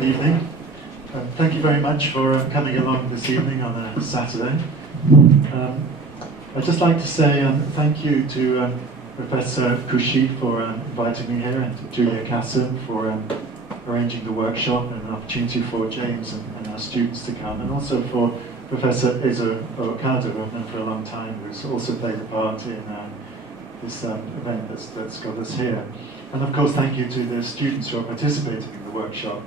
Good evening. Thank you very much for coming along this evening on a Saturday. I'd just like to say thank you to Professor Kushi for inviting me here, and to Julia Casson for arranging the workshop and an opportunity for James and our students to come, and also for Professor Izo Okada, who I've known for a long time, who's also played a part in this event that's got us here. And of course, thank you to the students who are participating in the workshop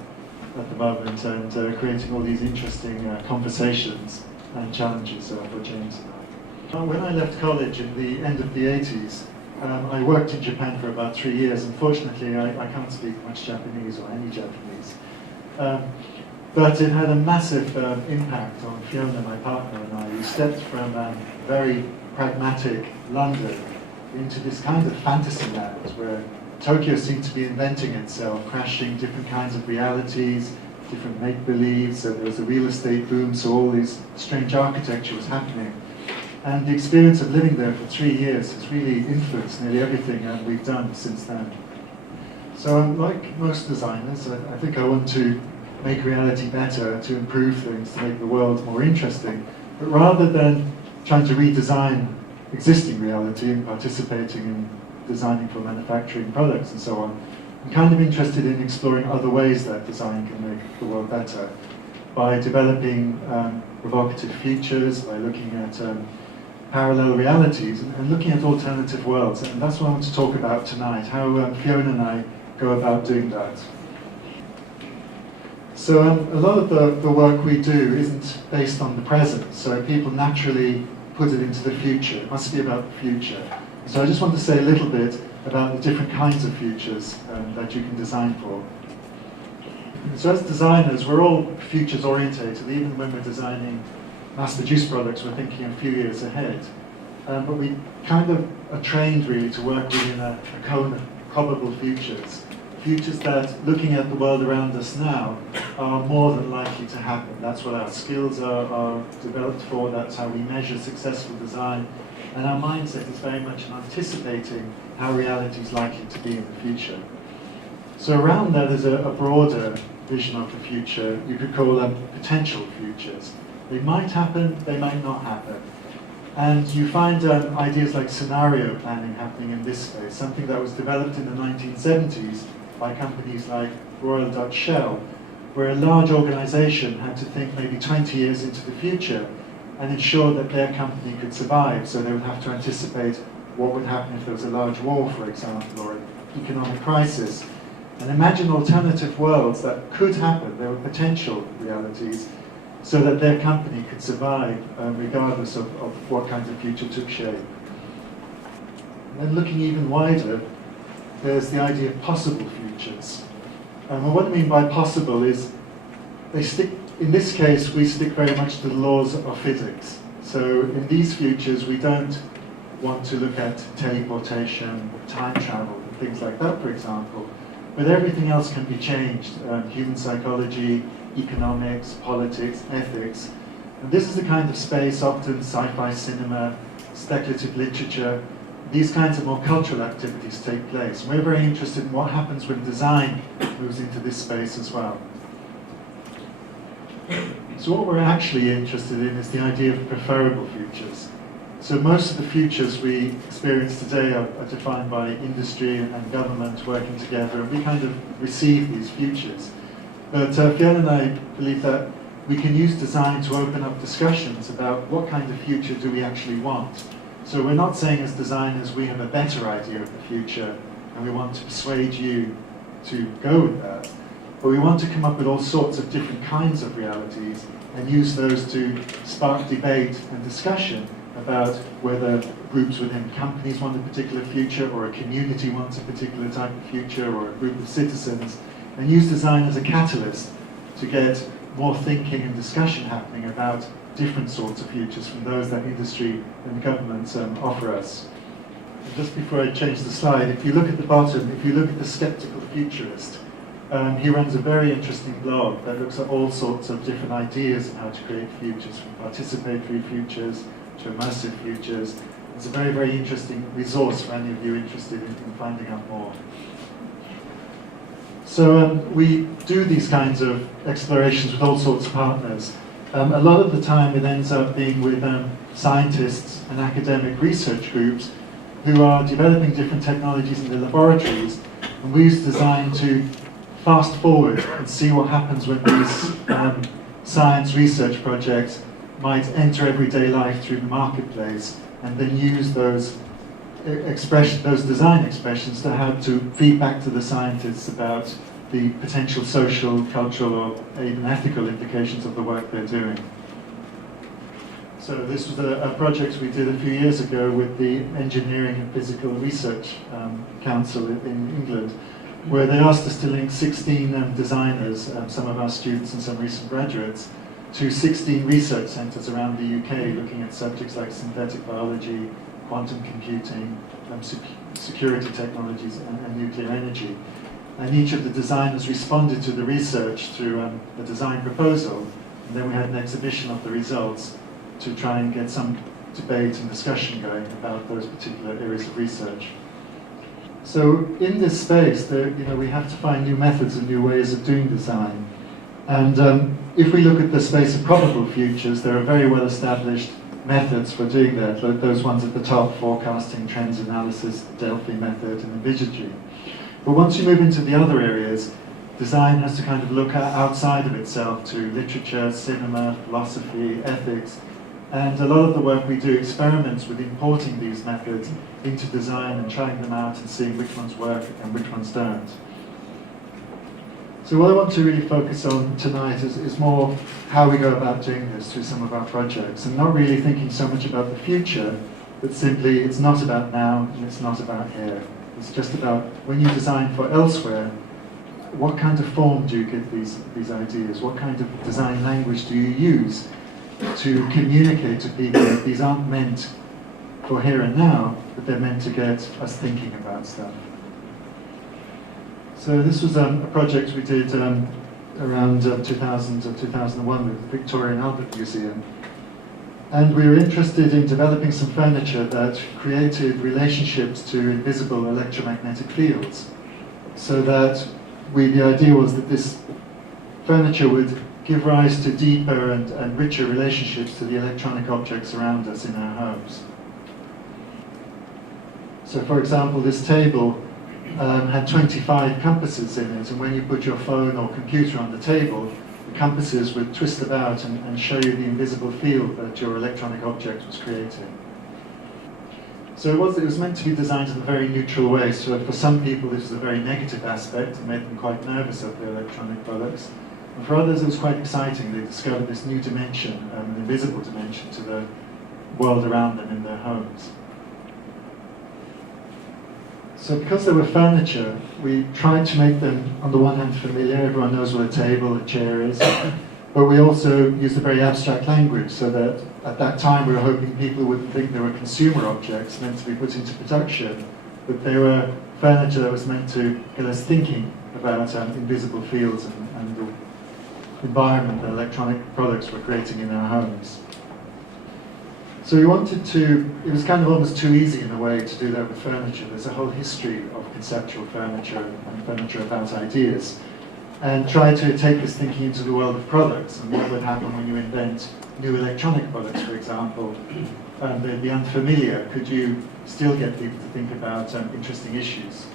at the moment and creating all these interesting conversations and challenges for James and I. When I left college in the end of the 80s, I worked in Japan for about 3 years. Unfortunately, I can't speak much Japanese or any Japanese. But it had a massive impact on Fiona, my partner, and I. We stepped from very pragmatic London into this kind of fantasy land where Tokyo seemed to be inventing itself, crashing different kinds of realities, different make-believes. There was a real estate boom, so all this strange architecture was happening. And the experience of living there for 3 years has really influenced nearly everything we've done since then. So like most designers, I think I want to make reality better, to improve things, to make the world more interesting. But rather than trying to redesign existing reality and participating in designing for manufacturing products and so on, I'm kind of interested in exploring other ways that design can make the world better, by developing provocative futures, by looking at parallel realities and looking at alternative worlds. And that's what I want to talk about tonight, how Fiona and I go about doing that. So a lot of the work we do isn't based on the present, so people naturally put it into the future. It must be about the future. So I just want to say a little bit about the different kinds of futures that you can design for. So as designers, we're all futures orientated. Even when we're designing mass-produced products, we're thinking a few years ahead. But we kind of are trained really to work within a cone of probable futures. Futures that, looking at the world around us now, are more than likely to happen. That's what our skills are developed for. That's how we measure successful design. And our mindset is very much anticipating how reality is likely to be in the future. So around that is a broader vision of the future. You could call them potential futures. They might happen, they might not happen. And you find ideas like scenario planning happening in this space, something that was developed in the 1970s by companies like Royal Dutch Shell, where a large organization had to think maybe 20 years into the future and ensure that their company could survive. So they would have to anticipate what would happen if there was a large war, for example, or an economic crisis. And imagine alternative worlds that could happen. There were potential realities so that their company could survive regardless of what kind of future took shape. And then looking even wider, there's the idea of possible futures. And what I mean by possible is they stick. In this case, we stick very much to the laws of physics. So in these futures, we don't want to look at teleportation, time travel, and things like that, for example. But everything else can be changed. Human psychology, economics, politics, ethics. And this is the kind of space, often sci-fi cinema, speculative literature, these kinds of more cultural activities take place. And we're very interested in what happens when design moves into this space as well. So what we're actually interested in is the idea of preferable futures. So most of the futures we experience today are defined by industry and government working together, and we kind of receive these futures. But Fiona and I believe that we can use design to open up discussions about what kind of future do we actually want. So we're not saying as designers we have a better idea of the future and we want to persuade you to go with that. But we want to come up with all sorts of different kinds of realities and use those to spark debate and discussion about whether groups within companies want a particular future, or a community wants a particular type of future, or a group of citizens, and use design as a catalyst to get more thinking and discussion happening about different sorts of futures from those that industry and governments offer us. And just before I change the slide, if you look at the bottom, if you look at the skeptical futurist, he runs a very interesting blog that looks at all sorts of different ideas on how to create futures, from participatory futures to immersive futures. It's a very, very interesting resource for any of you interested in finding out more. So we do these kinds of explorations with all sorts of partners. A lot of the time it ends up being with scientists and academic research groups who are developing different technologies in the laboratories, and we use design to fast forward and see what happens when these science research projects might enter everyday life through the marketplace, and then use those design expressions to help to feed back to the scientists about the potential social, cultural, or even ethical implications of the work they're doing. So this was a project we did a few years ago with the Engineering and Physical Research Council in England, where they asked us to link 16 designers, some of our students and some recent graduates, to 16 research centres around the UK, looking at subjects like synthetic biology, quantum computing, security technologies, and nuclear energy. And each of the designers responded to the research through a design proposal, and then we had an exhibition of the results to try and get some debate and discussion going about those particular areas of research. So in this space, we have to find new methods and new ways of doing design. And if we look at the space of probable futures, there are very well established methods for doing that, like those ones at the top: forecasting, trends analysis, the Delphi method, and envisaging. But once you move into the other areas, design has to kind of look outside of itself to literature, cinema, philosophy, ethics. And a lot of the work we do experiments with importing these methods into design and trying them out and seeing which ones work and which ones don't. So what I want to really focus on tonight is more how we go about doing this through some of our projects, and not really thinking so much about the future, but simply it's not about now and it's not about here. It's just about when you design for elsewhere, what kind of form do you give these ideas? What kind of design language do you use to communicate to people that these aren't meant for here and now, but they're meant to get us thinking about stuff. So this was a project we did around 2000 or 2001 with the Victoria and Albert Museum. And we were interested in developing some furniture that created relationships to invisible electromagnetic fields. So that the idea was that this furniture would give rise to deeper and richer relationships to the electronic objects around us in our homes. So for example, this table had 25 compasses in it, and when you put your phone or computer on the table, the compasses would twist about and show you the invisible field that your electronic object was creating. So it was meant to be designed in a very neutral way, so for some people this was a very negative aspect and made them quite nervous of their electronic products. And for others it was quite exciting. They discovered this new dimension, an invisible dimension to the world around them in their homes. So because they were furniture, we tried to make them, on the one hand, familiar. Everyone knows what a table, a chair is. But we also used a very abstract language, so that at that time we were hoping people wouldn't think they were consumer objects meant to be put into production, but they were furniture that was meant to get us thinking about invisible fields and the environment that electronic products were creating in our homes. So we wanted to, it was kind of almost too easy in a way to do that with furniture. There's a whole history of conceptual furniture and furniture about ideas, and try to take this thinking into the world of products and what would happen when you invent new electronic products, for example. They'd be unfamiliar. Could you still get people to think about interesting issues?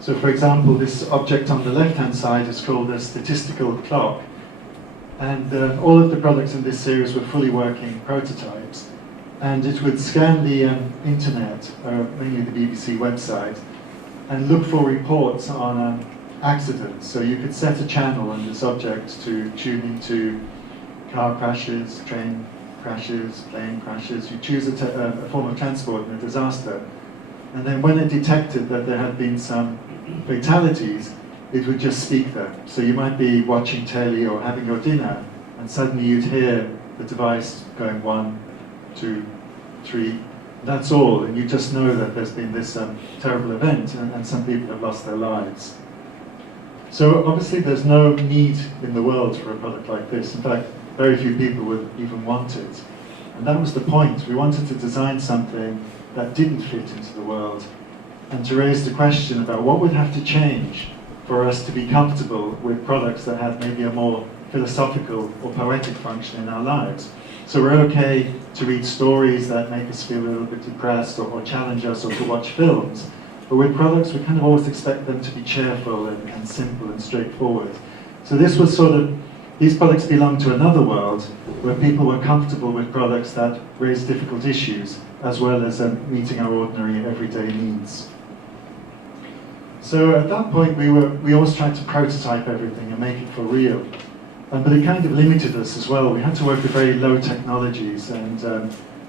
So for example, this object on the left-hand side is called a statistical clock. And all of the products in this series were fully working prototypes. And it would scan the internet, mainly the BBC website, and look for reports on accidents. So you could set a channel on this object to tune into car crashes, train crashes, plane crashes. You choose a form of transport in a disaster. And then when it detected that there had been some fatalities, it would just speak them. So you might be watching telly or having your dinner, and suddenly you'd hear the device going 1, 2, 3. That's all, and you just know that there's been this terrible event, and some people have lost their lives. So obviously there's no need in the world for a product like this. In fact, very few people would even want it. And that was the point. We wanted to design something that didn't fit into the world, and to raise the question about what would have to change for us to be comfortable with products that had maybe a more philosophical or poetic function in our lives. So we're okay to read stories that make us feel a little bit depressed or challenge us, or to watch films. But with products, we kind of always expect them to be cheerful and simple and straightforward. So this was sort of, these products belong to another world where people were comfortable with products that raised difficult issues, as well as meeting our ordinary everyday needs. So at that point, we always tried to prototype everything and make it for real. But it kind of limited us as well. We had to work with very low technologies and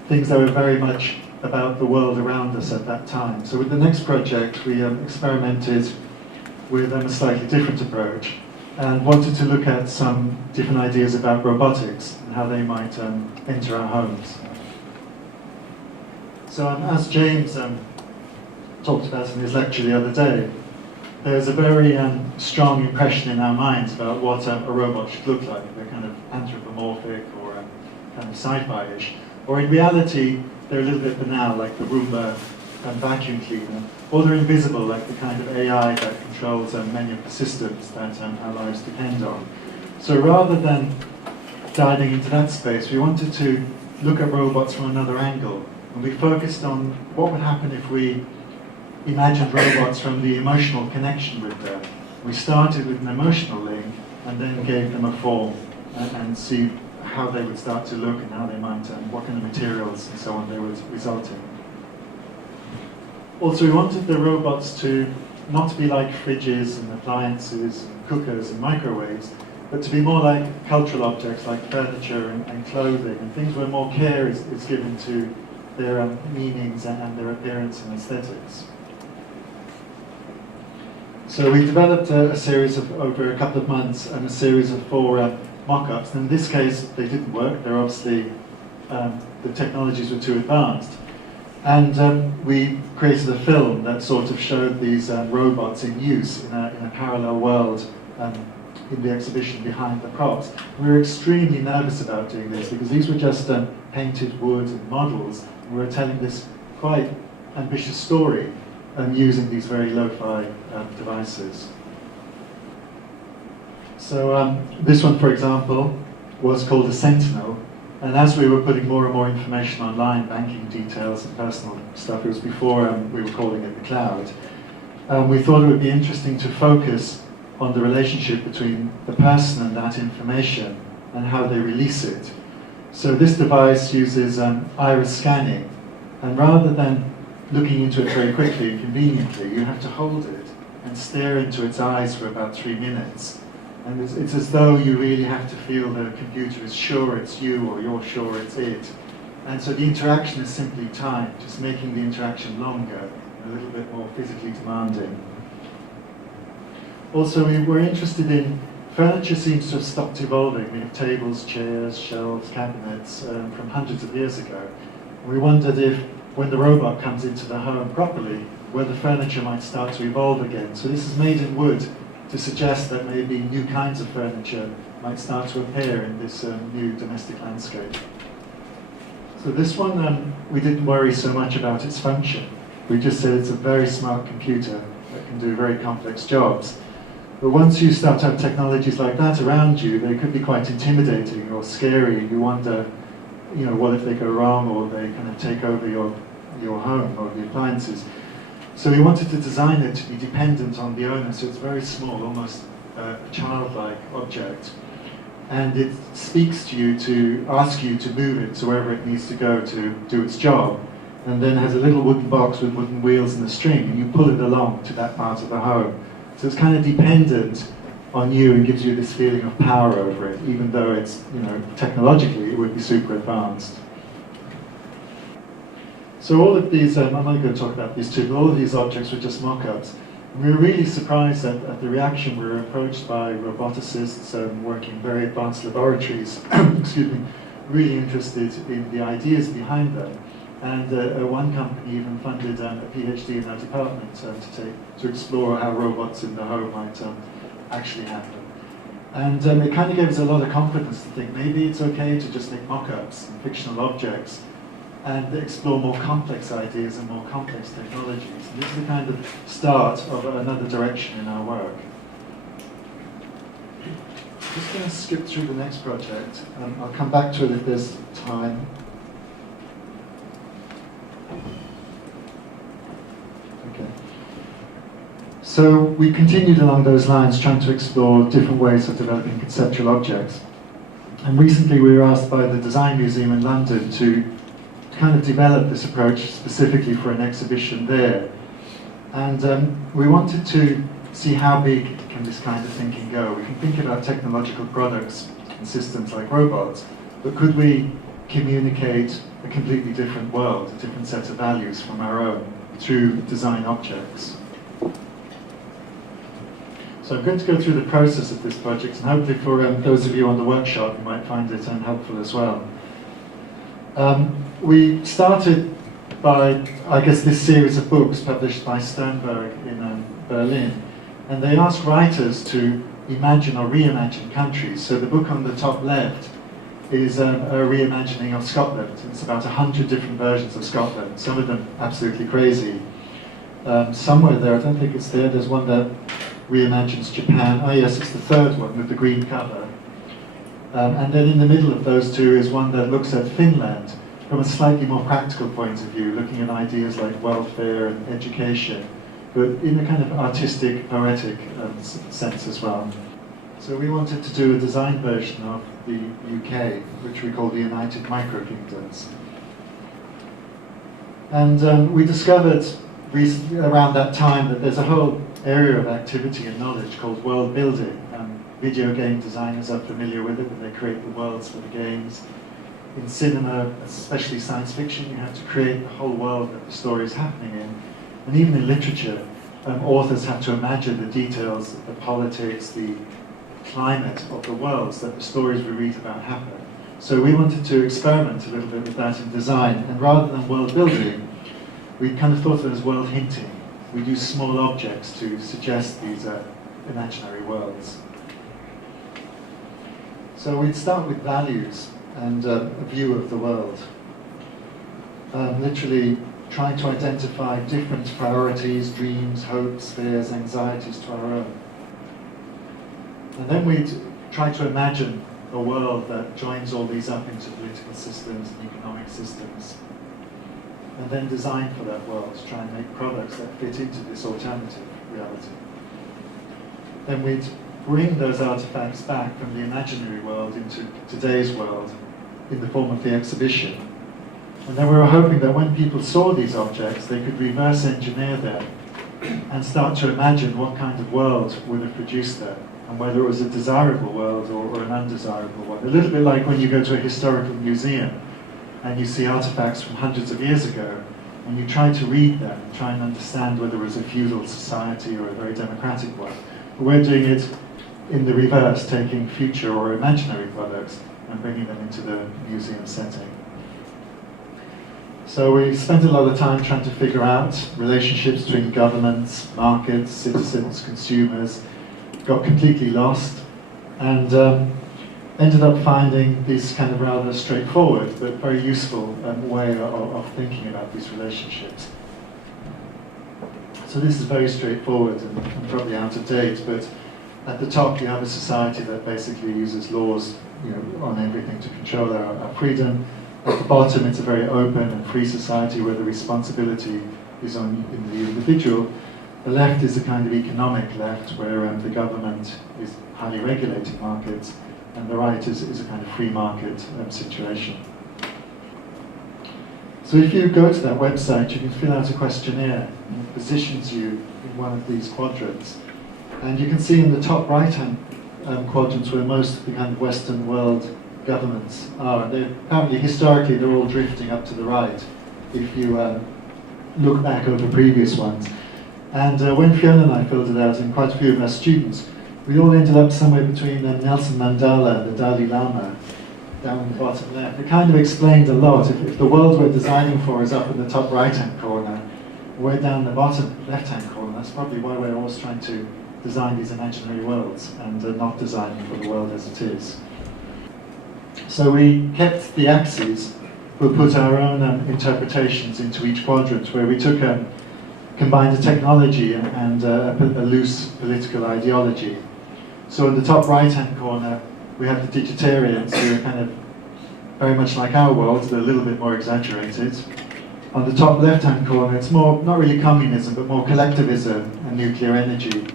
things that were very much about the world around us at that time. So with the next project, we experimented with a slightly different approach and wanted to look at some different ideas about robotics and how they might enter our homes. So as James talked about in his lecture the other day, there's a very strong impression in our minds about what a robot should look like. They're kind of anthropomorphic or kind of sci-fi-ish. Or in reality, they're a little bit banal, like the Roomba and vacuum cleaner. Or they're invisible, like the kind of AI that controls many of the systems that our lives depend on. So rather than diving into that space, we wanted to look at robots from another angle. And we focused on what would happen if we imagined robots from the emotional connection with them. We started with an emotional link and then gave them a form and see how they would start to look and how they might, what kind of materials and so on they would result in. Also, we wanted the robots to not be like fridges and appliances and cookers and microwaves, but to be more like cultural objects like furniture and clothing, and things where more care is given to their meanings and their appearance and aesthetics. So we developed a series of, over a couple of months, and a series of 4 mock-ups. And in this case, they didn't work. They're obviously, the technologies were too advanced. And we created a film that sort of showed these robots in use in a parallel world in the exhibition behind the props. We were extremely nervous about doing this because these were just painted wood and models. We were telling this quite ambitious story using these very lo-fi devices. So this one, for example, was called a Sentinel. And as we were putting more and more information online, banking details and personal stuff, it was before we were calling it the cloud, we thought it would be interesting to focus on the relationship between the person and that information and how they release it. So this device uses iris scanning, and rather than looking into it very quickly and conveniently, you have to hold it and stare into its eyes for about 3 minutes. And it's as though you really have to feel the computer is sure it's you or you're sure it's it. And so the interaction is simply timed, just making the interaction longer and a little bit more physically demanding. Also, we were interested in, furniture seems to have stopped evolving. We have tables, chairs, shelves, cabinets from hundreds of years ago. We wondered if, when the robot comes into the home properly, whether furniture might start to evolve again. So this is made in wood to suggest that maybe new kinds of furniture might start to appear in this new domestic landscape. So this one, we didn't worry so much about its function. We just said it's a very smart computer that can do very complex jobs. But once you start to have technologies like that around you, they could be quite intimidating or scary. You wonder, you know, what if they go wrong or they kind of take over your home or the appliances. So we wanted to design it to be dependent on the owner, so it's very small, almost a childlike object. And it speaks to you to ask you to move it to wherever it needs to go to do its job. And then has a little wooden box with wooden wheels and a string, and you pull it along to that part of the home. So it's kind of dependent on you and gives you this feeling of power over it, even though it's, you know, technologically it would be super advanced. So all of these, I'm only going to talk about these two, but all of these objects were just mock-ups. We were really surprised at the reaction. We were approached by roboticists working in very advanced laboratories, excuse me, really interested in the ideas behind them. And one company even funded a PhD in our department to explore how robots in the home might actually happen. And it kind of gave us a lot of confidence to think maybe it's okay to just make mock-ups and fictional objects and explore more complex ideas and more complex technologies. And this is the kind of start of another direction in our work. just going to skip through the next project. I'll come back to it if there's time. Okay. So we continued along those lines, trying to explore different ways of developing conceptual objects. And recently we were asked by the Design Museum in London to kind of develop this approach specifically for an exhibition there. And we wanted to see how big can this kind of thinking go. We can think about technological products and systems like robots, but could we communicate a completely different world, a different set of values from our own through design objects? So I'm going to go through the process of this project, and hopefully for those of you on the workshop, you might find it helpful as well. We started by, I guess, this series of books published by Sternberg in Berlin, and they asked writers to imagine or reimagine countries. So the book on the top left is a reimagining of Scotland. It's about 100 different versions of Scotland, some of them absolutely crazy. Somewhere there, I don't think it's there, there's one that reimagines Japan. Oh yes, it's the third one with the green cover. And then in the middle of those two is one that looks at Finland from a slightly more practical point of view, looking at ideas like welfare and education, but in a kind of artistic, poetic sense as well. So we wanted to do a design version of the UK, which we call the United Microkingdoms. And we discovered recently, around that time, that there's a whole area of activity and knowledge called world building. Video game designers are familiar with it, and they create the worlds for the games. In cinema, especially science fiction, you have to create the whole world that the story is happening in. And even in literature, authors have to imagine the details, the politics, the climate of the worlds that the stories we read about happen. So we wanted to experiment a little bit with that in design, and rather than world building, we kind of thought of it as world hinting. We use small objects to suggest these imaginary worlds. So we'd start with values and a view of the world. Literally trying to identify different priorities, dreams, hopes, fears, anxieties to our own. And then we'd try to imagine a world that joins all these up into political systems and economic systems. And then design for that world, to try and make products that fit into this alternative reality. Then we'd bring those artifacts back from the imaginary world into today's world in the form of the exhibition. And then we were hoping that when people saw these objects, they could reverse engineer them and start to imagine what kind of world would have produced them, and whether it was a desirable world or an undesirable one. A little bit like when you go to a historical museum and you see artifacts from hundreds of years ago, and you try to read them, try and understand whether it was a feudal society or a very democratic one. But we're doing it in the reverse, taking future or imaginary products and bringing them into the museum setting. So we spent a lot of time trying to figure out relationships between governments, markets, citizens, consumers, got completely lost, and ended up finding this kind of rather straightforward but very useful way of thinking about these relationships. So this is very straightforward and probably out of date, but at the top you have a society that basically uses laws, on everything to control our freedom. At the bottom it's a very open and free society where the responsibility is in the individual. The left is a kind of economic left where the government is highly regulated markets, and the right is a kind of free market situation. So if you go to that website, you can fill out a questionnaire, and it positions you in one of these quadrants. And you can see in the top right-hand quadrants where most of the kind of Western world governments are. And apparently, historically, they're all drifting up to the right, if you look back over previous ones. And when Fiona and I filled it out, and quite a few of our students, we all ended up somewhere between Nelson Mandela and the Dalai Lama, down in the bottom left. It kind of explained a lot. If the world we're designing for is up in the top right-hand corner, we're down the bottom left-hand corner. That's probably why we're always trying to design these imaginary worlds and not designing for the world as it is. So we kept the axes, but put our own interpretations into each quadrant, where we took combined a technology and a loose political ideology. So in the top right-hand corner, we have the digitarians, who are kind of very much like our world, they're a little bit more exaggerated. On the top left-hand corner, it's more, not really communism, but more collectivism and nuclear energy.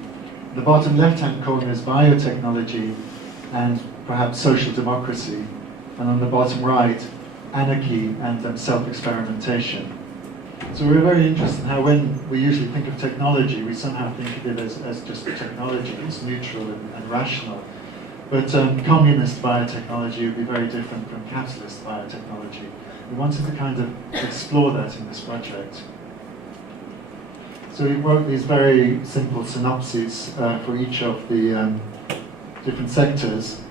The bottom left-hand corner is biotechnology and perhaps social democracy. And on the bottom right, anarchy and self-experimentation. So we're very interested in how when we usually think of technology, we somehow think of it as just technology, it's neutral and rational. But communist biotechnology would be very different from capitalist biotechnology. We wanted to kind of explore that in this project. So we wrote these very simple synopses for each of the different sectors.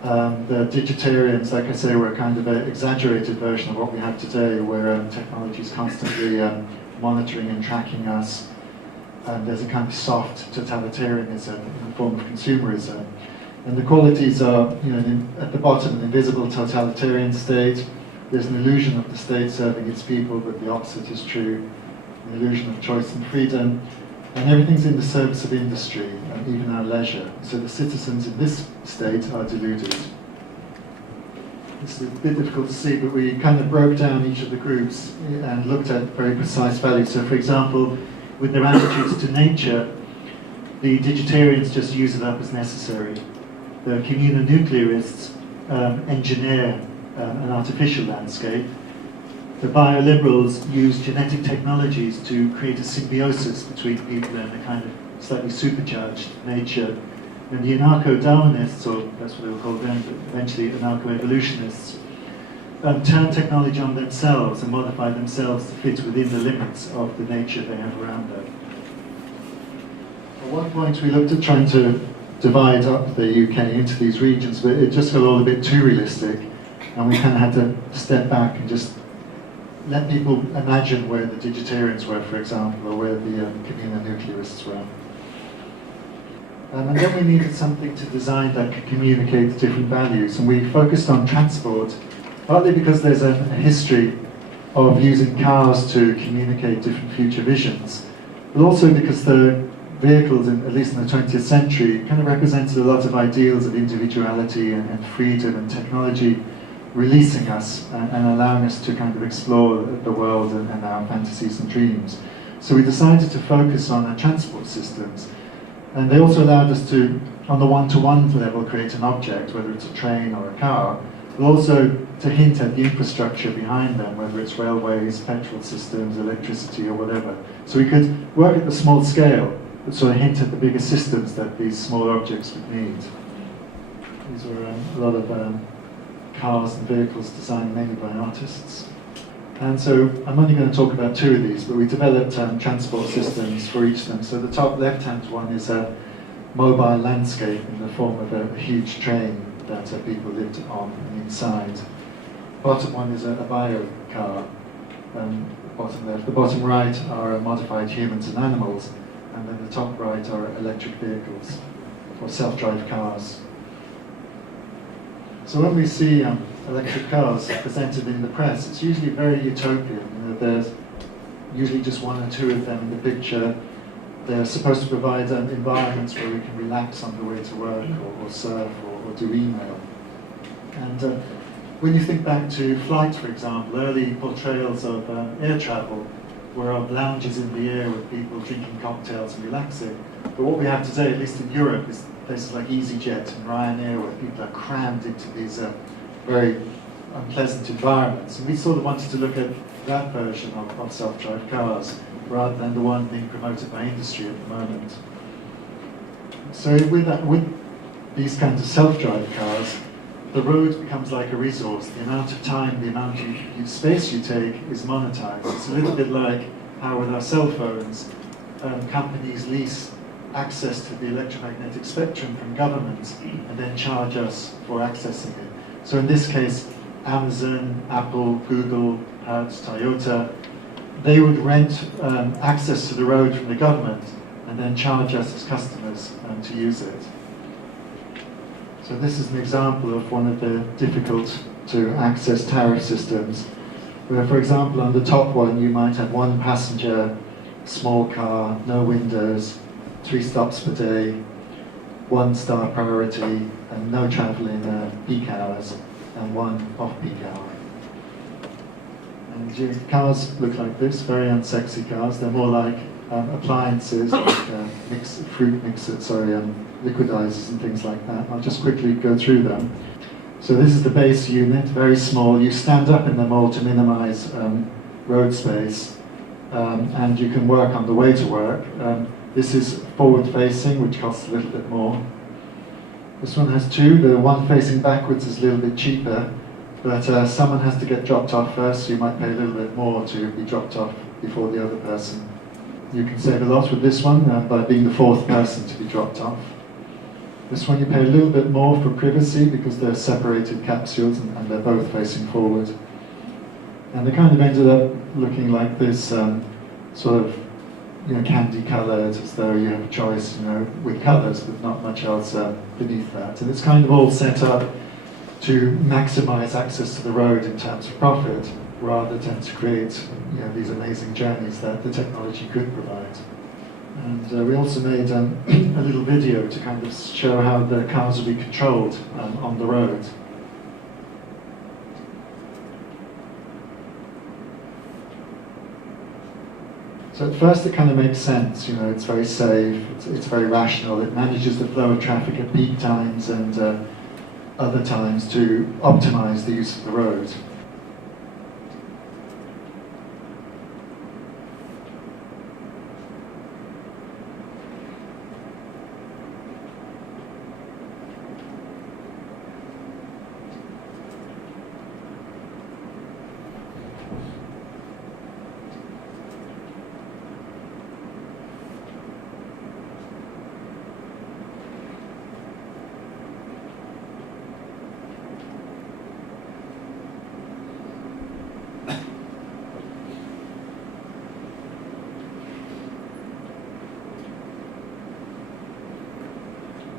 The digitarians, like I say, were kind of an exaggerated version of what we have today, where technology is constantly monitoring and tracking us. There's a kind of soft totalitarianism in the form of consumerism. And the qualities are, at the bottom, an invisible totalitarian state. There's an illusion of the state serving its people, but the opposite is true. An illusion of choice and freedom. And everything's in the service of industry, and even our leisure. So the citizens in this state are deluded. It's a bit difficult to see, but we kind of broke down each of the groups and looked at very precise values. So for example, with their attitudes to nature, the digitarians just use it up as necessary. The communonuclearists engineer an artificial landscape. The bioliberals use genetic technologies to create a symbiosis between people and a kind of slightly supercharged nature. And the anarcho-Darwinists, or that's what they were called then, but eventually anarcho-evolutionists, turn technology on themselves and modify themselves to fit within the limits of the nature they have around them. At one point we looked at trying to divide up the UK into these regions, but it just got all a bit too realistic, and we kind of had to step back and just let people imagine where the digitarians were, for example, or where the communonuclearists were. And then we needed something to design that could communicate different values, and we focused on transport, partly because there's a history of using cars to communicate different future visions, but also because the vehicles, at least in the 20th century, kind of represented a lot of ideals of individuality and freedom and technology releasing us and allowing us to kind of explore the world and our fantasies and dreams. So we decided to focus on our transport systems. And they also allowed us to, on the one-to-one level, create an object, whether it's a train or a car, but also to hint at the infrastructure behind them, whether it's railways, petrol systems, electricity, or whatever. So we could work at the small scale, but sort of hint at the bigger systems that these small objects would need. These were a lot of cars and vehicles designed mainly by artists. And so I'm only going to talk about two of these, but we developed transport systems for each of them. So the top left-hand one is a mobile landscape in the form of a huge train that people lived on and inside. The bottom one is a bio car, bottom left. The bottom right are modified humans and animals, and then the top right are electric vehicles, or self-drive cars. So when we see electric cars presented in the press, it's usually very utopian. There's usually just one or two of them in the picture. They're supposed to provide environments where we can relax on the way to work, or surf, or do email. And when you think back to flight, for example, early portrayals of air travel were of lounges in the air with people drinking cocktails and relaxing. But what we have today, at least in Europe, is places like EasyJet and Ryanair, where people are crammed into these very unpleasant environments. And we sort of wanted to look at that version of self-drive cars, rather than the one being promoted by industry at the moment. So with these kinds of self-drive cars, the road becomes like a resource. The amount of time, the amount of space you take is monetized. It's a little bit like how with our cell phones, companies lease access to the electromagnetic spectrum from governments and then charge us for accessing it. So in this case, Amazon, Apple, Google, Hertz, Toyota, they would rent access to the road from the government and then charge us as customers to use it. So this is an example of one of the difficult to access tariff systems, where, for example, on the top one you might have one passenger, small car, no windows, 3 stops per day. 1-star priority and no travel in peak hours, and 1 off-peak hour. And cars look like this, very unsexy cars. They're more like appliances, like fruit mixers, liquidizers and things like that. I'll just quickly go through them. So this is the base unit, very small. You stand up in them all to minimize road space, and you can work on the way to work. This is forward-facing, which costs a little bit more. This one has 2. The one facing backwards is a little bit cheaper, but someone has to get dropped off first, so you might pay a little bit more to be dropped off before the other person. You can save a lot with this one by being the 4th person to be dropped off. This one you pay a little bit more for privacy because they're separated capsules and they're both facing forward. And they kind of ended up looking like this, sort of, candy coloured, as though you have a choice, with colours, but not much else beneath that. And it's kind of all set up to maximise access to the road in terms of profit, rather than to create, these amazing journeys that the technology could provide. And we also made a little video to kind of show how the cars will be controlled on the road. So at first it kind of makes sense, it's very safe, it's very rational, it manages the flow of traffic at peak times and other times to optimize the use of the road.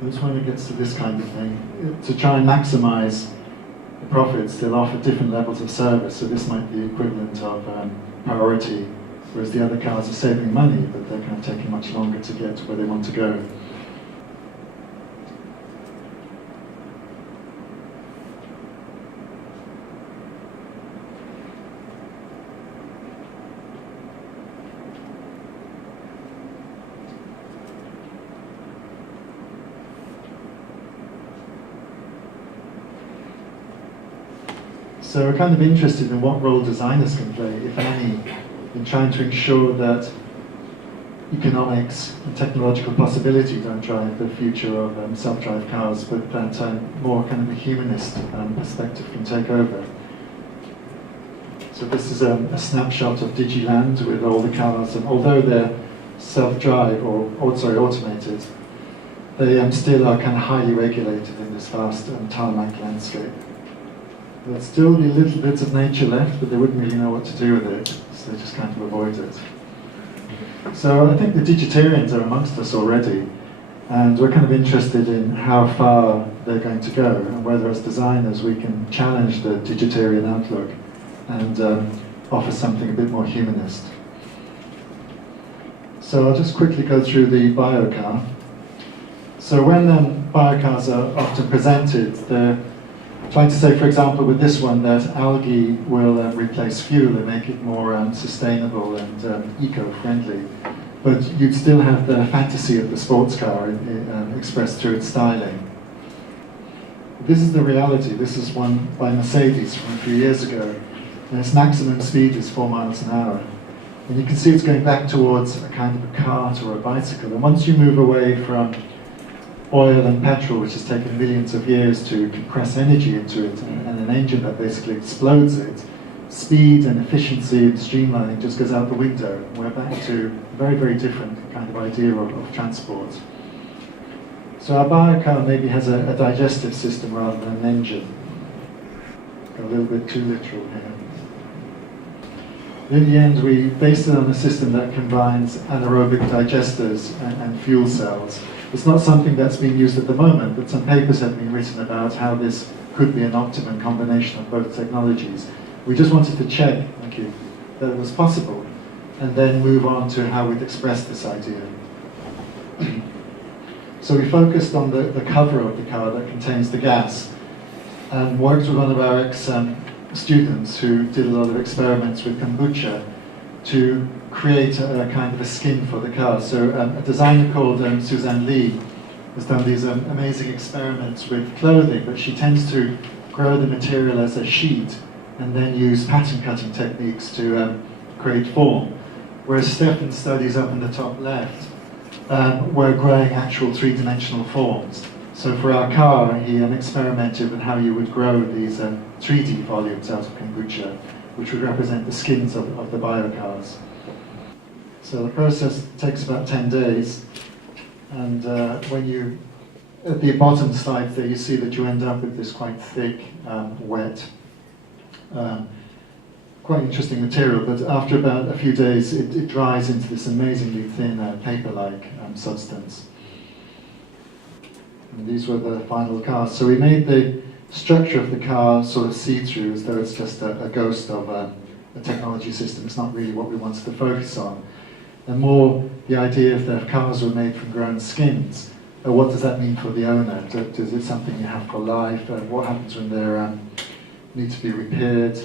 That's when it gets to this kind of thing. To try and maximize the profits, they'll offer different levels of service. So this might be equivalent of priority, whereas the other cars are saving money, but they're kind of taking much longer to get to where they want to go. So we're kind of interested in what role designers can play, if any, in trying to ensure that economics and technological possibility don't drive the future of self-drive cars, but that more kind of a humanist perspective can take over. So this is a snapshot of Digiland with all the cars, and although they're self-drive or automated, they still are kind of highly regulated in this vast tarmac landscape. There'd still be little bits of nature left, but they wouldn't really know what to do with it, so they just kind of avoid it. So I think the digitarians are amongst us already, and we're kind of interested in how far they're going to go, and whether as designers we can challenge the digitarian outlook and offer something a bit more humanist. So I'll just quickly go through the biocar. So when biocars are often presented, they're trying to say, for example, with this one, that algae will replace fuel and make it more sustainable and eco-friendly. But you'd still have the fantasy of the sports car expressed through its styling. This is the reality. This is one by Mercedes from a few years ago. And its maximum speed is 4 miles an hour. And you can see it's going back towards a kind of a cart or a bicycle. And once you move away from oil and petrol, which has taken millions of years to compress energy into it, and an engine that basically explodes it, speed and efficiency and streamlining just goes out the window. We're back to a very, very different kind of idea of transport. So our biocar maybe has a digestive system rather than an engine. Got a little bit too literal here. In the end, we based it on a system that combines anaerobic digesters and fuel cells. It's not something that's being used at the moment, but some papers have been written about how this could be an optimum combination of both technologies. We just wanted to check, that it was possible, and then move on to how we'd express this idea. So we focused on the cover of the car that contains the gas, and worked with one of our ex-students who did a lot of experiments with kombucha to create a kind of a skin for the car. So a designer called Suzanne Lee has done these amazing experiments with clothing, but she tends to grow the material as a sheet and then use pattern cutting techniques to create form. Whereas Stefan's studies up in the top left were growing actual three-dimensional forms. So for our car, he experimented with how you would grow these 3D volumes out of kombucha, which would represent the skins of the biocars. So the process takes about 10 days, and when you, at the bottom side there, you see that you end up with this quite thick, wet, quite interesting material, but after about a few days it dries into this amazingly thin paper-like substance. And these were the final cars. So we made the structure of the car sort of see-through, as though it's just a ghost of a technology system. It's not really what we wanted to focus on. And more the idea if the cars were made from grown skins, what does that mean for the owner? Is it something you have for life? What happens when they need to be repaired?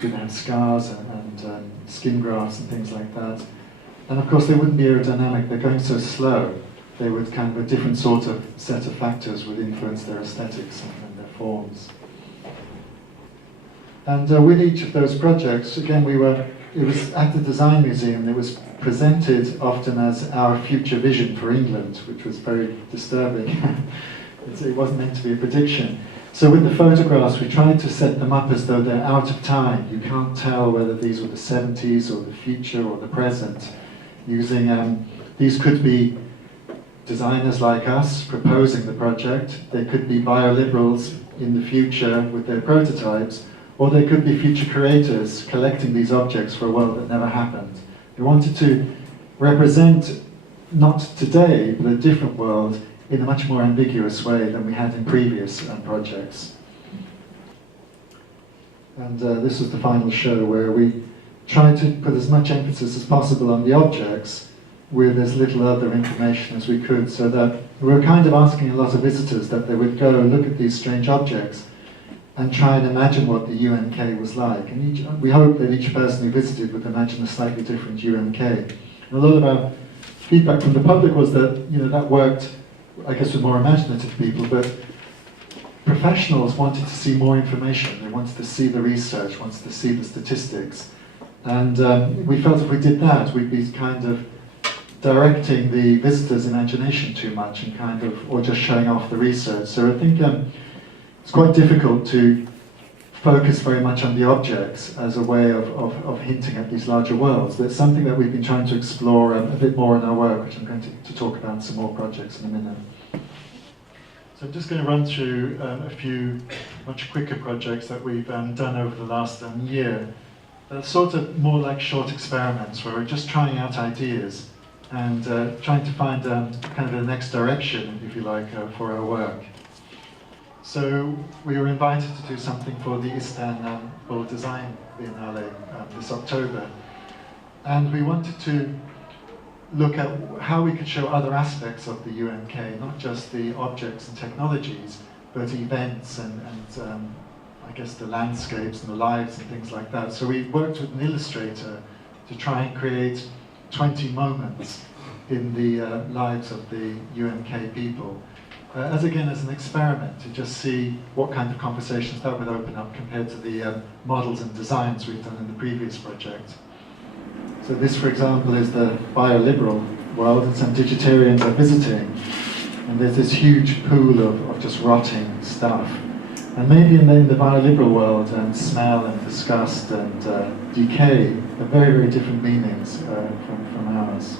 Do they have scars and skin grafts and things like that? And of course they wouldn't be aerodynamic, they're going so slow. They would kind of a different sort of set of factors would influence their aesthetics and their forms. And with each of those projects, again, it was at the Design Museum, it was presented often as our future vision for England, which was very disturbing. It wasn't meant to be a prediction. So with the photographs, we tried to set them up as though they're out of time. You can't tell whether these were the 70s or the future or the present. Using, these could be designers like us proposing the project. They could be bioliberals in the future with their prototypes, or they could be future creators collecting these objects for a world that never happened. We wanted to represent not today, but a different world in a much more ambiguous way than we had in previous projects. And this was the final show where we tried to put as much emphasis as possible on the objects with as little other information as we could, so that we were kind of asking a lot of visitors that they would go and look at these strange objects and try and imagine what the UMK was like. And we hope that each person who visited would imagine a slightly different UMK. And a lot of our feedback from the public was that, that worked, I guess, with more imaginative people, but professionals wanted to see more information. They wanted to see the research, wanted to see the statistics. And we felt if we did that, we'd be kind of directing the visitor's imagination too much and kind of, or just showing off the research. So I think it's quite difficult to focus very much on the objects as a way of hinting at these larger worlds. But it's something that we've been trying to explore a bit more in our work, which I'm going to talk about in some more projects in a minute. So I'm just going to run through a few much quicker projects that we've done over the last year. Sort of more like short experiments where we're just trying out ideas and trying to find kind of the next direction, if you like, for our work. So we were invited to do something for the Istanbul Design Biennale this October. And we wanted to look at how we could show other aspects of the UMK, not just the objects and technologies, but events and I guess the landscapes and the lives and things like that. So we worked with an illustrator to try and create 20 moments in the lives of the UMK people. As again, as an experiment to just see what kind of conversations that would open up compared to the models and designs we've done in the previous project. So this, for example, is the bioliberal world, and some digitarians are visiting, and there's this huge pool of just rotting stuff. And maybe in the bioliberal world, smell and disgust and decay have very, very different meanings from ours.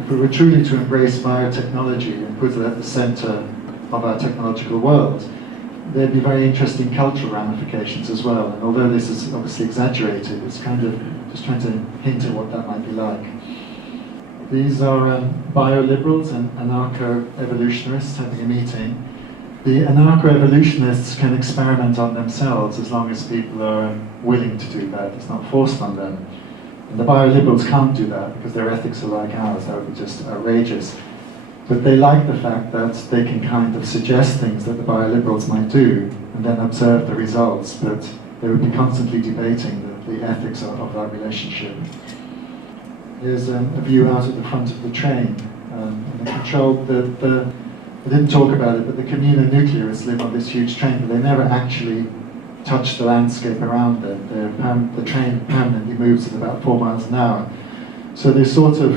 If we were truly to embrace biotechnology and put it at the center of our technological world, there'd be very interesting cultural ramifications as well. And although this is obviously exaggerated, it's kind of just trying to hint at what that might be like. These are bioliberals and anarcho-evolutionists having a meeting. The anarcho-evolutionists can experiment on themselves as long as people are willing to do that. It's not forced on them. And the bioliberals can't do that because their ethics are like ours. That would be just outrageous. But they like the fact that they can kind of suggest things that the bioliberals might do and then observe the results, but they would be constantly debating the ethics of that relationship. Here's a view out at the front of the train. And the control, I didn't talk about it, but the communonuclearists live on this huge train, but they never actually touch the landscape around them. The train permanently moves at about 4 miles an hour. So they sort of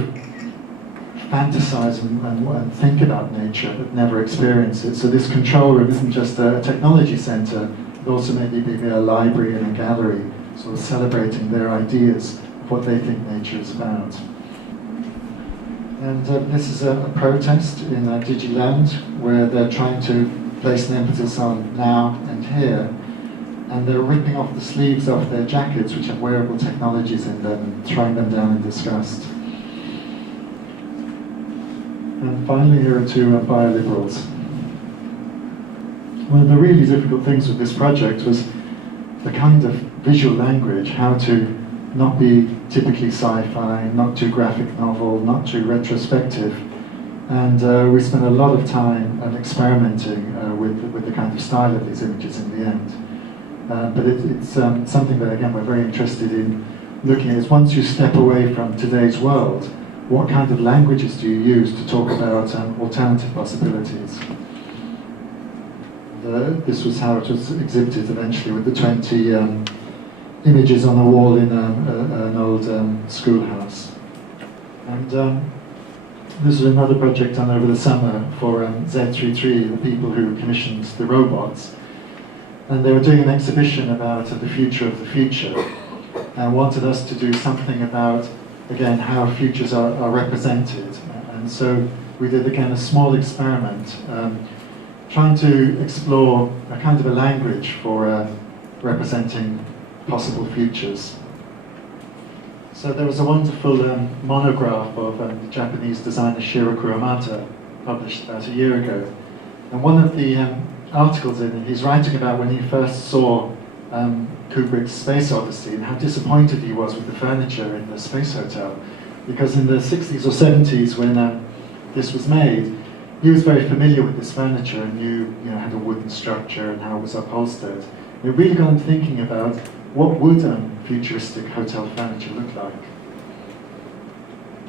fantasize and think about nature, but never experience it. So this control room isn't just a technology center, but also maybe a library and a gallery, sort of celebrating their ideas of what they think nature is about. And this is a protest in Digiland, where they're trying to place an emphasis on now and here, and they're ripping off the sleeves off their jackets, which have wearable technologies in them, and throwing them down in disgust. And finally, here are two bioliberals. One of the really difficult things with this project was the kind of visual language, how to not be typically sci-fi, not too graphic novel, not too retrospective. And we spent a lot of time experimenting with the kind of style of these images in the end. But it's something that, again, we're very interested in looking at. Is once you step away from today's world, what kind of languages do you use to talk about alternative possibilities? This was how it was exhibited eventually, with the 20 images on a wall in an old schoolhouse. And this was another project done over the summer for Z33, the people who commissioned the robots. And they were doing an exhibition about the future of the future, and wanted us to do something about, again, how futures are represented. And so we did, again, a small experiment, trying to explore a kind of a language for representing possible futures. So there was a wonderful monograph of the Japanese designer Shiro Kuramata, published about a year ago. And one of the articles in it, he's writing about when he first saw Kubrick's Space Odyssey and how disappointed he was with the furniture in the Space Hotel. Because in the 60s or 70s, when this was made, he was very familiar with this furniture and knew, had a wooden structure and how it was upholstered. It really got him thinking about what would futuristic hotel furniture look like.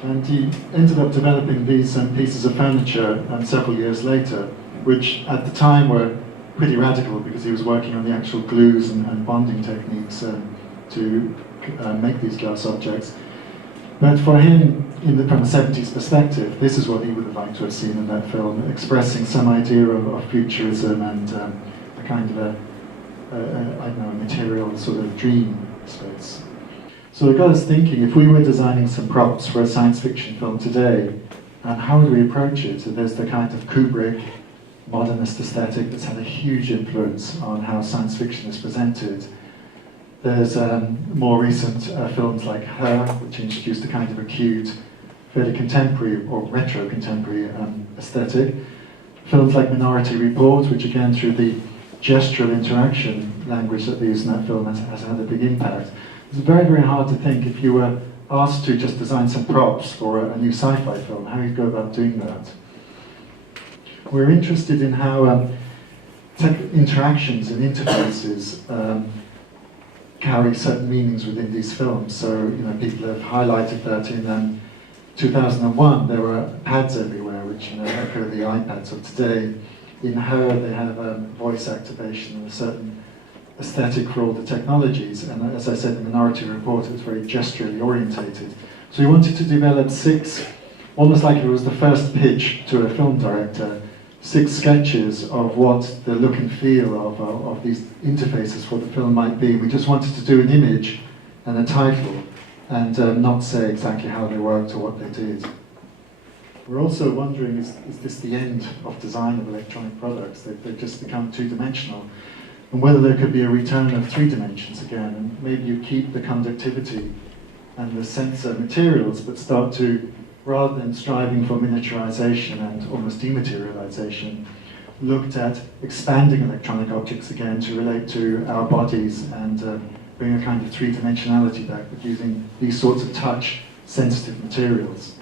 And he ended up developing these pieces of furniture several years later, which at the time were pretty radical because he was working on the actual glues and bonding techniques to make these glass objects. But for him, from a 70s perspective, this is what he would have liked to have seen in that film, expressing some idea of futurism and a kind of a material sort of dream space. So it got us thinking, if we were designing some props for a science fiction film today, how would we approach it? So there's the kind of Kubrick modernist aesthetic that's had a huge influence on how science fiction is presented. There's more recent films like Her, which introduced a kind of acute, fairly contemporary or retro-contemporary aesthetic. Films like Minority Report, which again, through the gestural interaction language that they use in that film has had a big impact. It's very, very hard to think if you were asked to just design some props for a new sci-fi film, how you'd go about doing that. We're interested in how interactions and interfaces carry certain meanings within these films. So, people have highlighted that in 2001 there were pads everywhere, which echo the iPads of today. In Her, they have voice activation and a certain aesthetic for all the technologies. And as I said, the Minority Report, it was very gesturally orientated. So we wanted to develop 6, almost like it was the first pitch to a film director, 6 sketches of what the look and feel of these interfaces for the film might be. We just wanted to do an image and a title and not say exactly how they worked or what they did. We're also wondering, is this the end of design of electronic products? They've just become two-dimensional. And whether there could be a return of 3 dimensions again, and maybe you keep the conductivity and the sensor materials, but start to, rather than striving for miniaturization and almost dematerialization, looked at expanding electronic objects again to relate to our bodies and bring a kind of 3-dimensionality back, but using these sorts of touch-sensitive materials.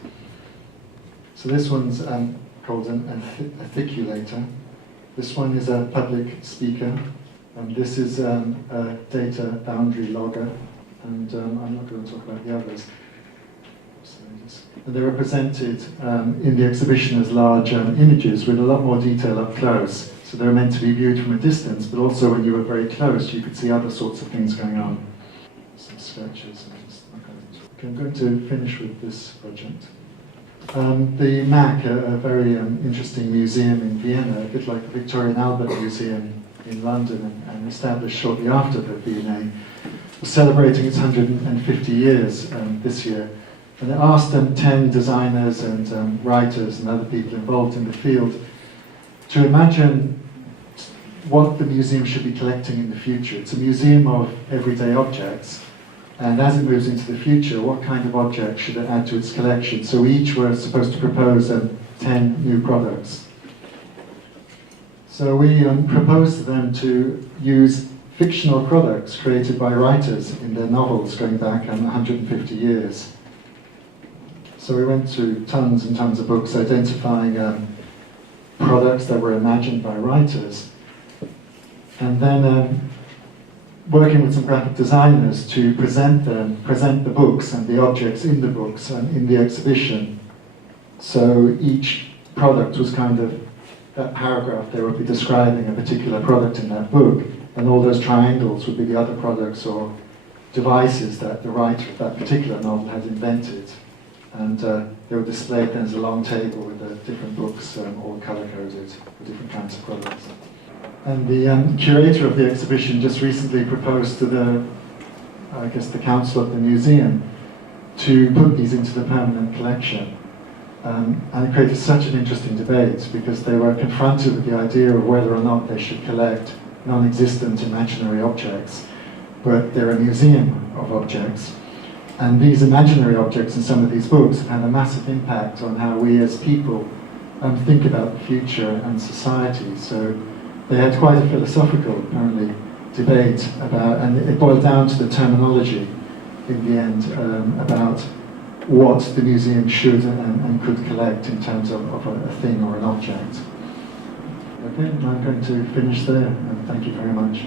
So this one's called an articulator. This one is a public speaker. And this is a data boundary logger. And I'm not going to talk about the others. And they were presented in the exhibition as large images with a lot more detail up close. So they were meant to be viewed from a distance, but also when you were very close, you could see other sorts of things going on. Some sketches. Okay, I'm going to finish with this project. The MAC, a very interesting museum in Vienna, a bit like the Victorian Albert Museum in London, and established shortly after the V&A, was celebrating its 150 years this year. And it asked 10 designers and writers and other people involved in the field to imagine what the museum should be collecting in the future. It's a museum of everyday objects, and as it moves into the future, what kind of objects should it add to its collection? So we each were supposed to propose 10 new products. So we proposed to them to use fictional products created by writers in their novels going back 150 years. So we went through tons and tons of books identifying products that were imagined by writers, and then working with some graphic designers to present the books and the objects in the books and in the exhibition. So each product was kind of that paragraph. They would be describing a particular product in that book, and all those triangles would be the other products or devices that the writer of that particular novel had invented. And they were displayed then as a long table with different books, all color-coded for different kinds of products. And the curator of the exhibition just recently proposed to the council of the museum to put these into the permanent collection. And it created such an interesting debate because they were confronted with the idea of whether or not they should collect non-existent imaginary objects, but they're a museum of objects. And these imaginary objects in some of these books have had a massive impact on how we as people think about the future and society. So they had quite a philosophical, apparently, debate about, and it boiled down to the terminology in the end about what the museum should and could collect in terms of a thing or an object. Okay, I'm going to finish there, and thank you very much.